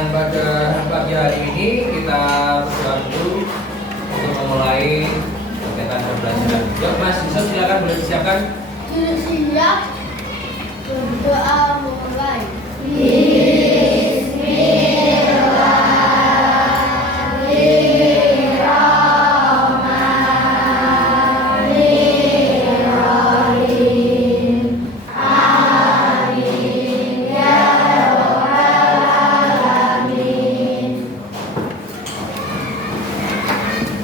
Dan pada pagi hari ini kita berdoa dulu untuk memulai kegiatan pembelajaran. Yuk Mas Yusuf, silakan boleh disiapkan. Sudah siap, berdoa mulai.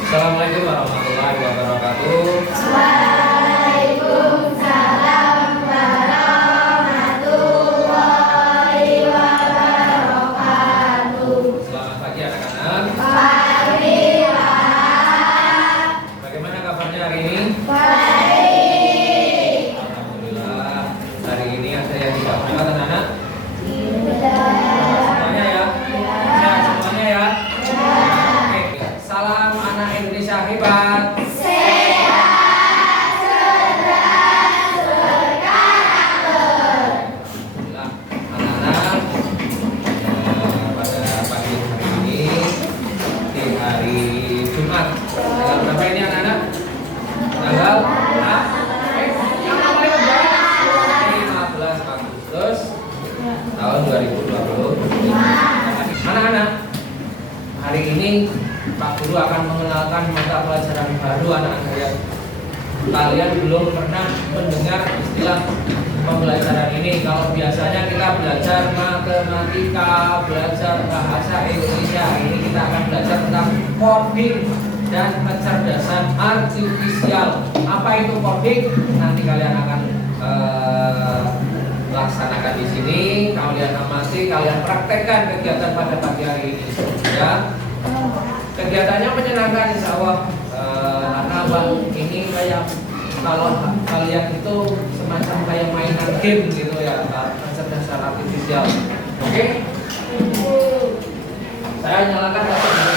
Assalamualaikum warahmatullahi wabarakatuh. Waalaikumsalam warahmatullahi wabarakatuh. Selamat pagi anak-anak. Pagi, Pak. Bagaimana kabarnya hari ini? Baik. Alhamdulillah. Hari ini ada yang tidak berangkat anak-anak? Sudah. Semuanya ya? Sehat semuanya ya? Oke. Salam anak Indonesia hebat. Sehat, cerdas, berkarakter. Alhamdulillah, anak-anak, pada pagi hari ini di hari Jumat tanggal berapa ini anak-anak? Tanggal 15 Agustus tahun 2020. Anak-anak, hari ini Pak Guru akan mengenalkan mata pelajaran baru anak-anak ya. Kalian belum pernah mendengar istilah pembelajaran ini. Kalau biasanya kita belajar matematika, belajar bahasa Indonesia, ini kita akan belajar tentang coding dan kecerdasan artifisial. Apa itu coding? Nanti kalian akan laksanakan di sini. Kalian amati, kalian praktekkan kegiatan pada pagi hari ini. Ya, kegiatannya menyenangkan insya Allah. Karena ini kayak kalau kalian itu semacam kayak mainan game gitu ya, kecerdasan artifisial. Oke? Saya nyalakan laptop dulu.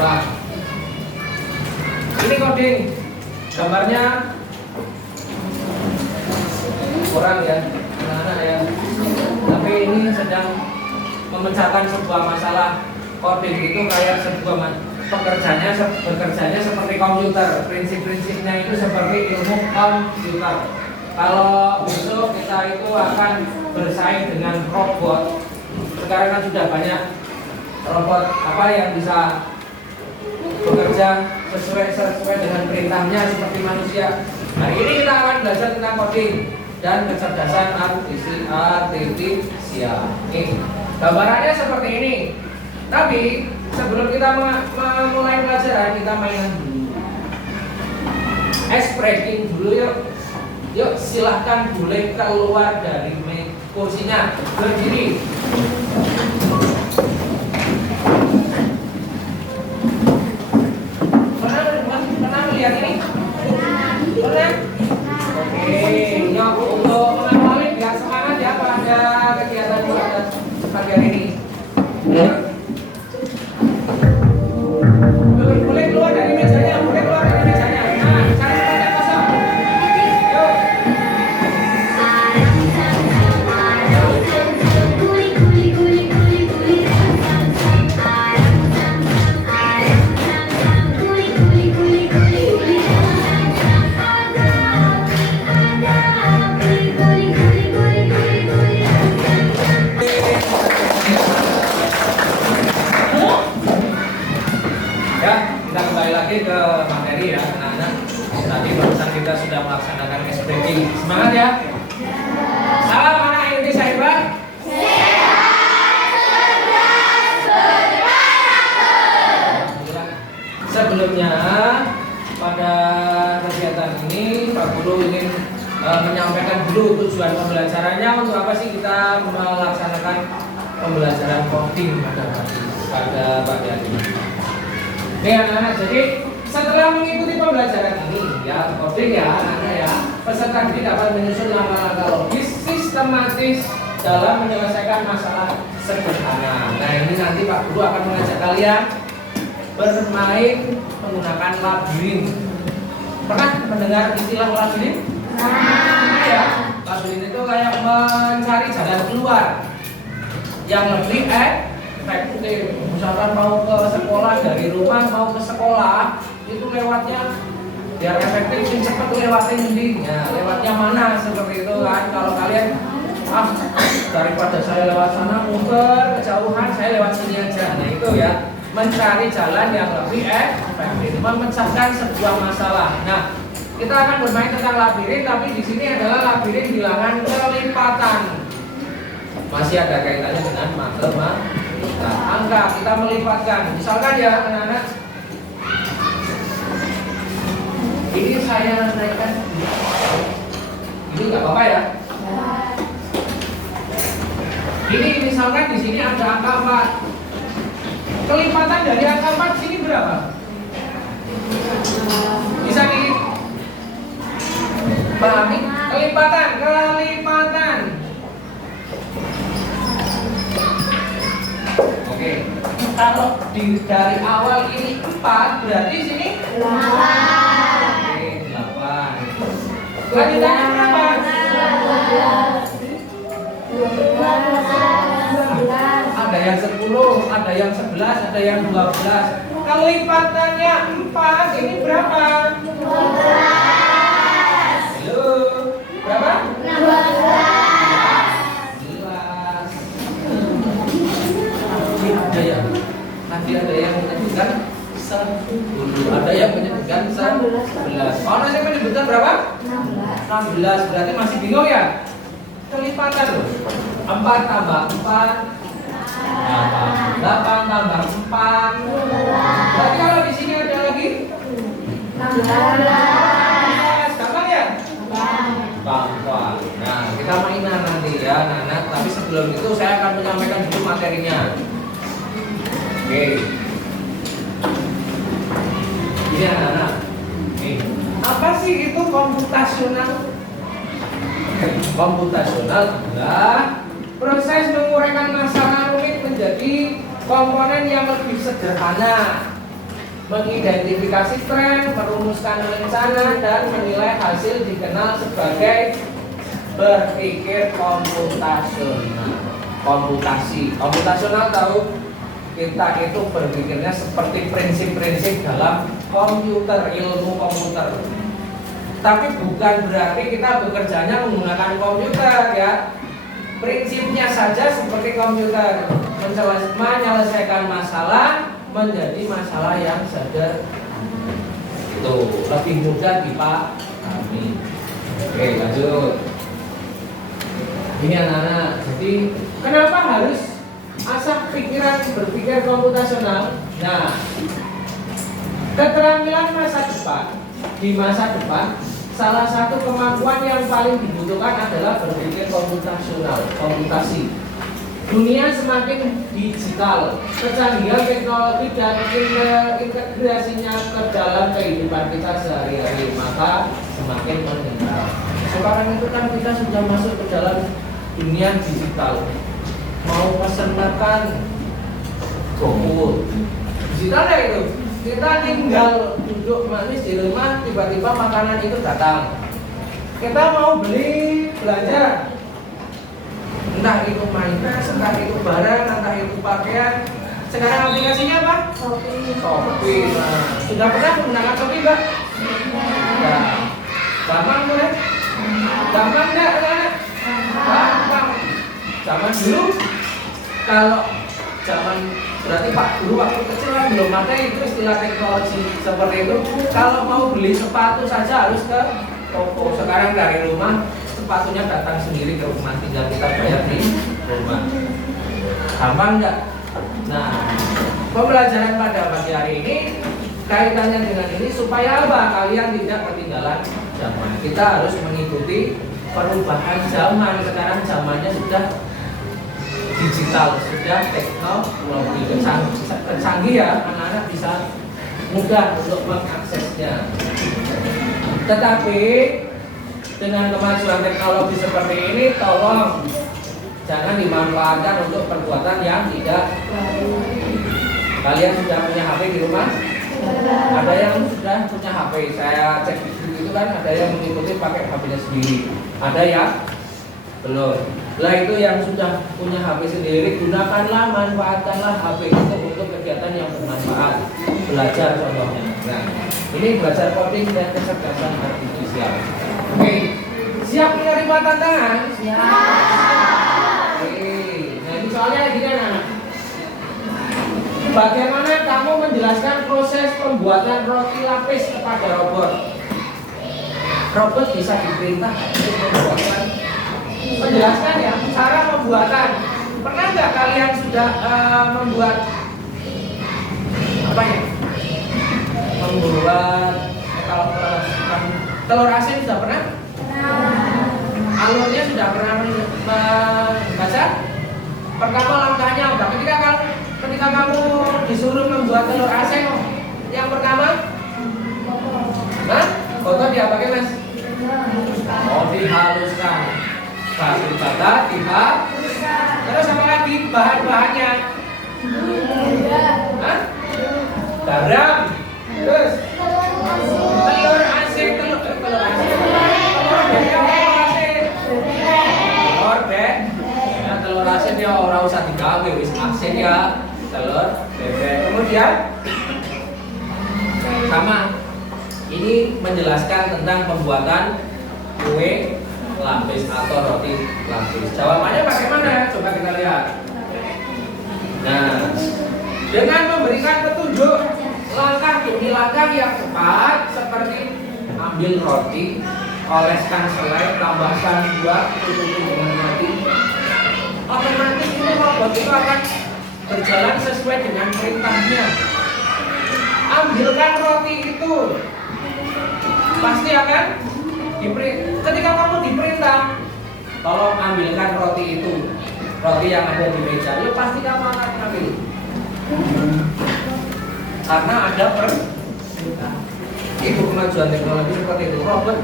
Nah, ini coding. Gambarnya kurang ya, anak-anak ya. Tapi ini sedang memecahkan sebuah masalah. Coding itu kayak sebuah bekerjanya seperti komputer. Prinsip-prinsipnya itu seperti ilmu komputer. Kalau besok kita itu akan bersaing dengan robot. Sekarang kan sudah banyak robot apa yang bisa bekerja sesuai dengan perintahnya seperti manusia. Hari ini kita akan belajar tentang coding dan kecerdasan artifisial. Nih, gambarannya seperti ini. Tapi sebelum kita memulai pelajaran, kita mainan dulu. Ice breaking dulu yuk. Yuk silahkan boleh keluar dari kursinya, berdiri. Pernah melihat ini? Pernah? Oke, yuk untuk mengawali biar semangat ya pada kegiatan pada pagi hari ini. Boleh keluar dari mejanya, boleh keluar dari mejanya. Nah, cari tempat yang kosong. Yuk. Ya, kita kembali lagi ke materi ya anak-anak. Tadi barusan kita sudah melaksanakan ice breaking. Semangat ya. Salam anak Indonesia hebat. Sebelumnya pada kegiatan ini Pak Guru ingin menyampaikan dulu tujuan pembelajarannya. Untuk apa sih kita melaksanakan pembelajaran coding pada pagi hari ini? Nih anak-anak, jadi setelah mengikuti pembelajaran ini ya coding ya anak-anak ya, peserta didik dapat menyusun langkah-langkah logis sistematis dalam menyelesaikan masalah sederhana. Nah ini nanti Pak Guru akan mengajak kalian bermain menggunakan labirin. Pernah mendengar istilah labirin? Ya, labirin itu kayak mencari jalan keluar yang lebih efektif. Misalkan mau ke sekolah, dari rumah mau ke sekolah, itu lewatnya biar efektif, cepat lewatnya mending. Ya, lewatnya mana seperti itu kan. Kalau kalian daripada saya lewat sana muter kejauhan, saya lewat sini aja. Nah itu ya, mencari jalan yang lebih efektif, memecahkan sebuah masalah. Nah, kita akan bermain tentang labirin, tapi di sini adalah labirin bilangan kelipatan. Masih ada kaitannya dengan matematika. Angka kita melipatkan. Misalkan ya anak-anak, ini saya naikkan. Ini nggak apa-apa ya. Ini misalkan di sini ada angka 4. Kelipatan dari angka 4 sini berapa? Bisa dipahami? Kelipatan. Oke. Kalau dari awal ini 4, berarti sini 8. Oke, 8. Lanjutannya berapa? 12. Ada yang 10, ada yang 11, ada yang 12. Kalau lipatannya 4, ini berapa? 12. Halo, berapa? 12. Nanti ada yang menyebutkan 10, ada yang menyebutkan 11. Oh, nanti menyebutkan berapa? 16. Berarti masih bingung ya? Kelipatan loh. 4 tambah 4 8 tambah 4. Berarti kalau di sini ada lagi 16. Gampang ya? Gampang. Nah, kita mainan nanti ya, anak-anak. Tapi sebelum itu saya akan menyampaikan dulu materinya. Oke. Ini anak-anak. Apa sih itu komputasional? Komputasional adalah proses menguraikan masalah rumit menjadi komponen yang lebih sederhana, mengidentifikasi tren, merumuskan rencana, dan menilai hasil dikenal sebagai berpikir komputasional. Komputasional tahu, kita itu berpikirnya seperti prinsip-prinsip dalam komputer, ilmu komputer. Tapi bukan berarti kita bekerjanya menggunakan komputer ya. Prinsipnya saja seperti komputer, menyelesaikan masalah menjadi masalah yang sederhana. Itu lebih mudah dipahami. Oke, lanjut. Ini anak-anak. Jadi kenapa harus asah pikiran berpikir komputasional? Nah, keterampilan masa depan. Di masa depan, salah satu kemampuan yang paling dibutuhkan adalah berpikir komputasional, komputasi. Dunia semakin digital, kecanggihan teknologi dan integrasinya ke dalam kehidupan kita sehari-hari, maka semakin meningkat. Sekarang itu kan kita sudah masuk ke dalam dunia digital. Mau pesan makan, GoFood. Digital ya itu. Kita tinggal duduk manis di rumah, tiba-tiba makanan itu datang. Kita mau beli belanja, entah itu mainan, entah itu barang, entah itu pakaian. Sekarang aplikasinya apa? Shopee. Nah, sudah pernah menggunakan Shopee, Mbak? Ya. Gampang tuh ya? Gampang enggak? Gampang. Zaman dulu, kalau zaman berarti Pak dulu waktu kecil kan belum ada itu istilah teknologi seperti itu. Kalau mau beli sepatu saja harus ke toko. Sekarang dari rumah sepatunya datang sendiri ke rumah, tinggal kita bayar di rumah. Gampang nggak? Nah, pembelajaran pada pagi hari ini kaitannya dengan ini supaya apa? Kalian tidak ketinggalan zaman. Kita harus mengikuti perubahan zaman. Sekarang zamannya sudah digital, sudah teknologi canggih ya, anak-anak bisa mudah untuk mengaksesnya. Tetapi dengan kemajuan teknologi seperti ini, tolong jangan dimanfaatkan untuk perbuatan yang tidak Kalian sudah punya HP di rumah? Ada yang sudah punya HP. Saya cek di grup itu kan ada yang mengikuti pakai HP-nya sendiri. Ada yang belum. Lah itu yang sudah punya HP sendiri, gunakanlah, manfaatkanlah HP itu untuk kegiatan yang bermanfaat. Belajar contohnya. Nah, ini belajar coding dan kecerdasan artifisial. Oke, siap menerima tantangan? Siap. Oke, nah ini soalnya gini anak. Bagaimana kamu menjelaskan proses pembuatan roti lapis kepada robot? Robot bisa diperintah untuk membuatkan, menjelaskan ya cara pembuatan. Pernah nggak kalian sudah membuat apa ya? Membuat kalau telur asin sudah pernah? Alurnya sudah pernah membaca? Pertama langkahnya apa? Ketika kamu disuruh membuat telur asin, yang pertama, foto diapakan mas? Oh, dihaluskan. Batu bata dihaluskan. Terus apa lagi bahan-bahannya? Garam. Terus telur asin. Telur asin ya orang usah digawe wis asin ya. Telur bebek. Kemudian sama ini menjelaskan tentang pembuatan kue lapis atau roti lapis. Jawabannya bagaimana? Coba kita lihat. Nah, dengan memberikan petunjuk langkah demi langkah yang tepat seperti ambil roti, oleskan selai, tambahkan buah, tutupi dengan roti. Otomatis ini robot itu akan berjalan sesuai dengan perintahnya. Ambilkan roti itu, pasti akan ketika kamu diperintah, tolong ambilkan roti itu, roti yang ada di meja, ya pasti kamu akan ambil. Karena ada perintah. Itu kemajuan teknologi seperti itu. Robot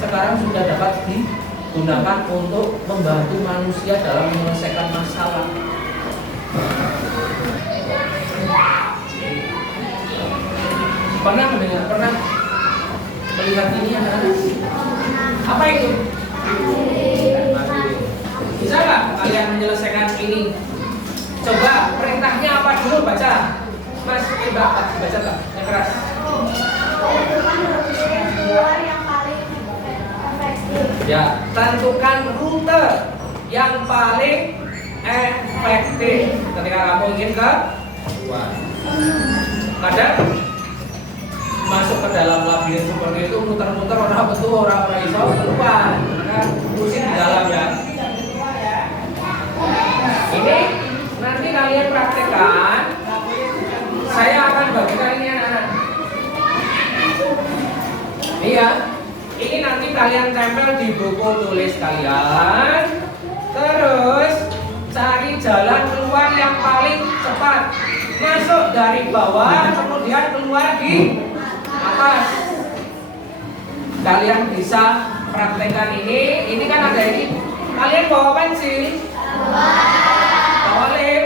sekarang sudah dapat digunakan untuk membantu manusia dalam menyelesaikan masalah. Pernah melihat ini ya? Apa itu? Bisa nggak kalian menyelesaikan ini? Coba perintahnya apa dulu baca, Mas? Baca tak? Yang keras. Ya, tentukan rute yang paling efektif ketika kamu ingin ke luar. Kadang masuk ke dalam labirin seperti itu muter-muter orang betul orang iso keluar, kan pusing di dalam ya. Ini nanti kalian praktekkan. Saya akan bagikan ini anak-anak. Iya, ini nanti kalian tempel di buku tulis kalian. Terus cari jalan keluar yang paling cepat. Masuk dari bawah, kemudian keluar di atas. Kalian bisa praktekkan ini. Ini kan ada ini. Kalian bawa pensil? Bawa lem?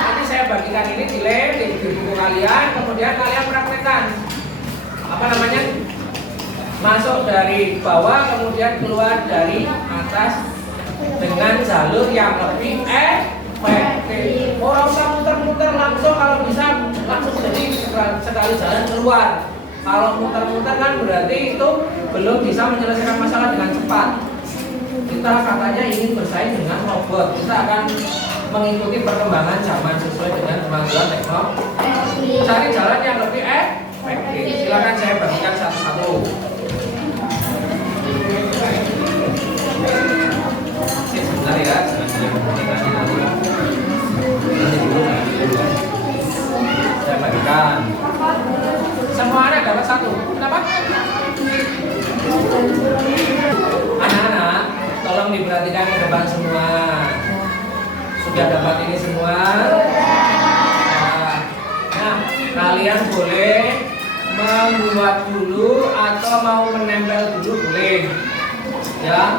Nanti saya bagikan ini di lem, di buku kalian. Kemudian kalian praktekkan. Apa namanya? Masuk dari bawah, kemudian keluar dari atas dengan jalur yang lebih efektif. Orang usah muter-muter, langsung kalau bisa langsung jadi sekali jalan keluar. Kalau muter-muter kan berarti itu belum bisa menyelesaikan masalah dengan cepat. Kita katanya ingin bersaing dengan robot. Kita akan mengikuti perkembangan zaman sesuai dengan kemajuan teknologi. Cari jalan yang lebih efektif. Silakan saya bagikan satu-satu. Sebentar ya, saya bagikan. Semua anak dapat satu. Kenapa? Anak-anak, tolong diperhatikan ke depan semua. Sudah dapat ini semua? Nah, kalian boleh membuat dulu atau mau menempel dulu boleh. Ya.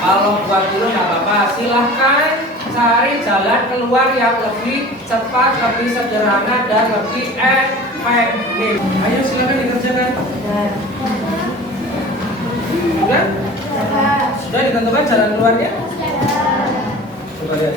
Kalau buat dulu nggak apa-apa, silahkan cari jalan keluar yang lebih cepat, lebih sederhana, dan lebih efektif. Ayo silakan dikerjakan. Sudah? Sudah ditentukan jalan keluarnya? Coba lihat.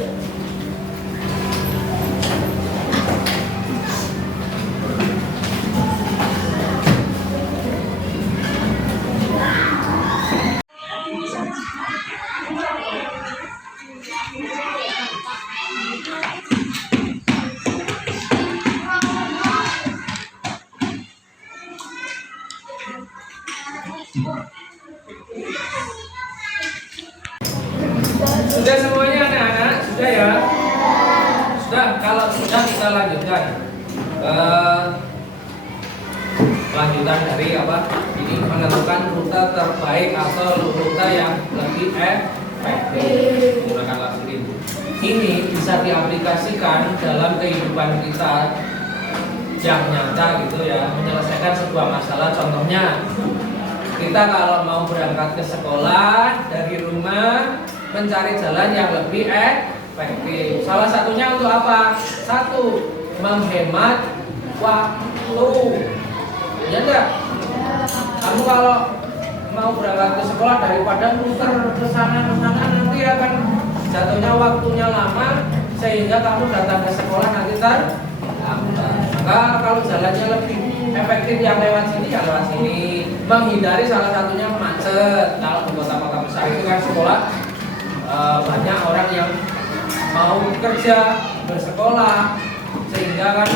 Sudah semuanya anak-anak? Sudah ya? Sudah, kalau sudah kita lanjutkan lanjutan dari apa? Ini menentukan rute terbaik atau rute yang lebih efektif menggunakan laserin. Ini bisa diaplikasikan dalam kehidupan kita yang nyata gitu ya, menyelesaikan sebuah masalah. Contohnya, kita kalau mau berangkat ke sekolah dari rumah, mencari jalan yang lebih efektif. Salah satunya untuk apa? Satu, menghemat waktu. Ya enggak? Kamu kalau mau berangkat ke sekolah daripada muter ke sana nanti akan jatuhnya waktunya lama sehingga kamu datang ke sekolah nanti terlambat. Maka kalau jalannya lebih efektif yang lewat sini ya lewat sini. Menghindari salah satunya macet. Kalau di kota-kota besar itu kan sekolah banyak orang yang mau bekerja, bersekolah, sehingga kan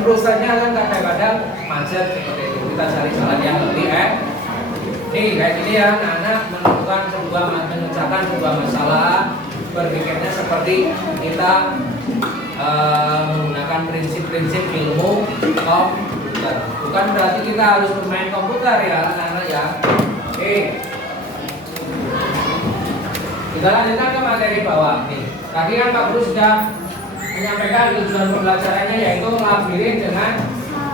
rusanya kan kadang-kadang macet seperti itu. Kita cari jalan yang lebih nih kayak gini ya, anak-anak mengerjakan sebuah masalah, berpikirnya seperti kita menggunakan prinsip-prinsip ilmu komputer. Bukan berarti kita harus bermain komputer ya anak-anak ya. Oke. Kita lanjutkan ke materi bawah nih. Tadi kan Pak Guru sudah menyampaikan tujuan pembelajarannya yaitu labirin dengan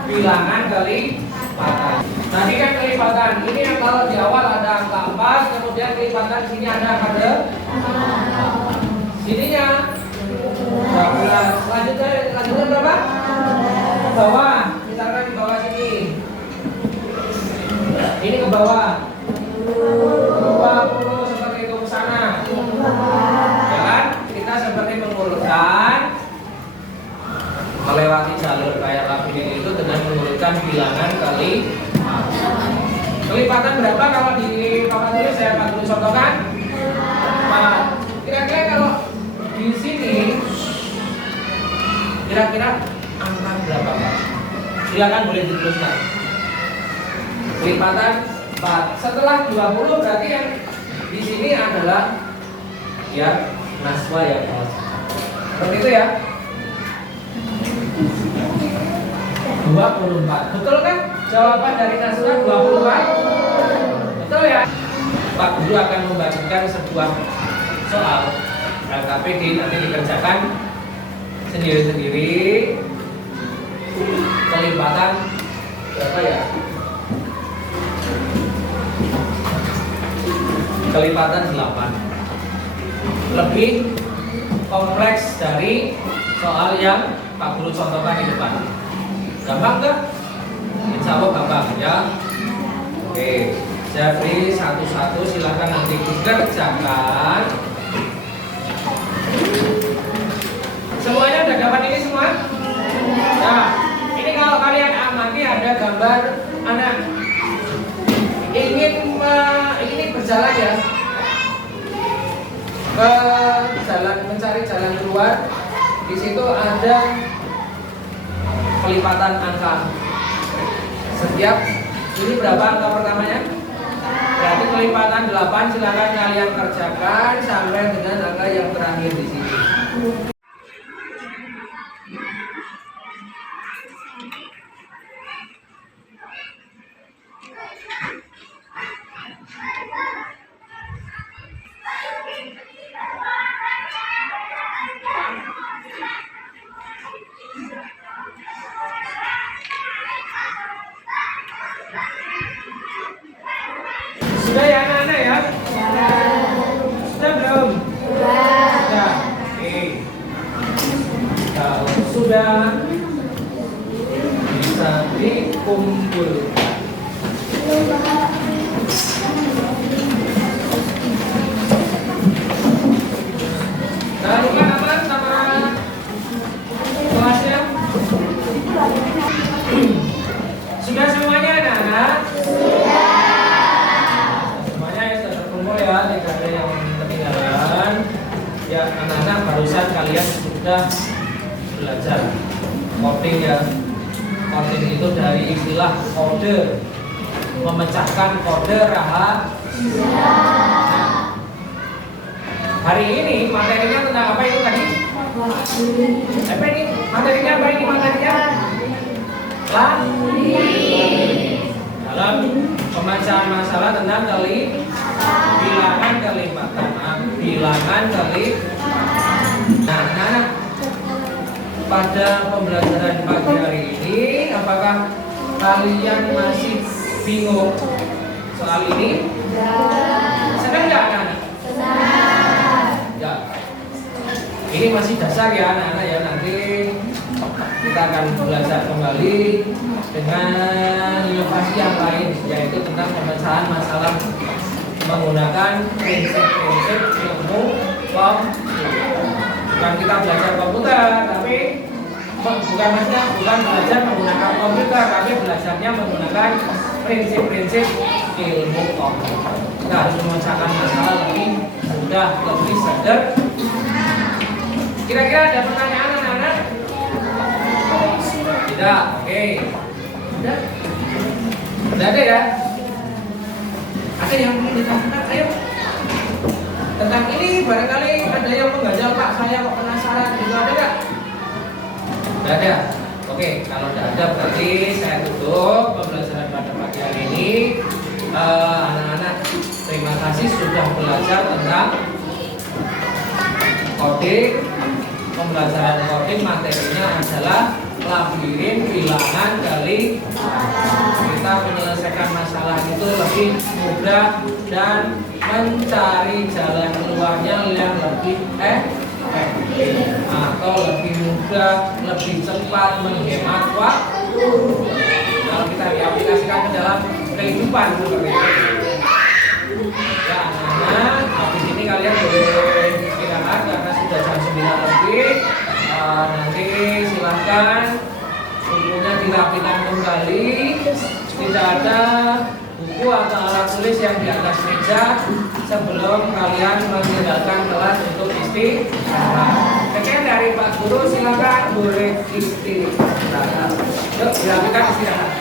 bilangan kelipatan. Tadi kan kelipatan ini yang kalau di awal ada angka 4, kemudian kelipatan sini ada angka sininya 12. Lanjutkan berapa? Ke bawah. Misalkan di bawah sini. Ini ke bawah. 20 seperti itu ke sana. Ya kan? Kita seperti mengurutkan melewati jalur kayak labirin itu dengan mengurutkan bilangan kelipatan berapa kalau di papan tulis saya akan tulis contohkan. Nah, kira-kira kalau di sini kira-kira angka berapa Pak? Silakan boleh dituliskan. Kelipatan 4. Setelah 20 berarti yang di sini adalah ya naswa ya Pak. Seperti itu ya. 24. Betul kan? Jawaban dari naswa 24. Betul ya? Pak Guru akan membagikan sebuah soal LKPD nanti dikerjakan sendiri-sendiri. Kelipatan berapa ya? Kelipatan 8. Lebih kompleks dari soal yang Pak Guru contohkan di depan. Gampang nggak? Insya Allah gampang ya. Oke, jadi satu-satu silahkan nanti dikerjakan. Semuanya udah dapat ini semua? Nah, ini kalau kalian amati ada gambar anak ingin berjalan ya ke jalan, mencari jalan keluar. Di situ ada kelipatan angka. Setiap ini berapa angka pertamanya? Berarti kelipatan 8. Silakan kalian kerjakan sampai dengan angka yang terakhir di sini. Sudah ya anak-anak ya? Sudah belum? sudah bisa dikumpulkan. Jangan lupa apa sama kelasnya. Sudah semuanya anak-anak? Semuanya ya sudah terkumpul ya, tidak ada yang ketinggalan. Ya anak-anak, barusan kalian sudah belajar coding ya. Coding itu dari istilah kode, memecahkan kode rahasia. Hari ini materinya tentang apa itu tadi? Apa ini? Materinya apa ini materinya? Dalam pemecahan masalah tentang bilangan kelipatan. Bilangan kelipatan. Nah, anak-anak, pada pembelajaran pagi hari ini, apakah kalian masih bingung soal ini? Senang nggak anak-anak? Ya. Ini masih dasar ya anak-anak ya, nanti kita akan belajar kembali dengan inovasi yang lain, yaitu tentang pemecahan masalah menggunakan prinsip-prinsip ilmu komputer. Bukan kita belajar komputer, tapi bukan belajar menggunakan komputer, tapi belajarnya menggunakan prinsip-prinsip ilmu komputer. Kita harus memecahkan masalah lebih mudah, lebih sederhana. Kira-kira ada pertanyaan anak-anak? Tidak, oke. Udah? Udah ada ya? Ada yang ingin ditanyakan? Ayo. Tentang ini barangkali ada yang mengganjal, Pak, saya kok penasaran gitu, ada nggak? Tidak ada? Oke, kalau tidak ada berarti saya tutup pembelajaran pada pagi hari ini. Anak-anak, terima kasih sudah belajar tentang coding. Pembelajaran coding materinya adalah labirin bilangan kali. Kita menyelesaikan masalah itu lebih mudah dan mencari jalan keluarnya yang lebih efektif atau lebih mudah, lebih cepat, menghemat waktu kalau kita diaplikasikan ke dalam kehidupan seperti itu. Ya anak-anak, habis ini kalian boleh istirahat karena sudah jam 9 lebih. Nanti silahkan bukunya dirapikan kembali. Tidak ada buku atau alat tulis yang di atas meja sebelum kalian meninggalkan kelas untuk istirahat. Sekian dari Pak Guru, silakan boleh istirahat. Yuk, dirapikan istirahat.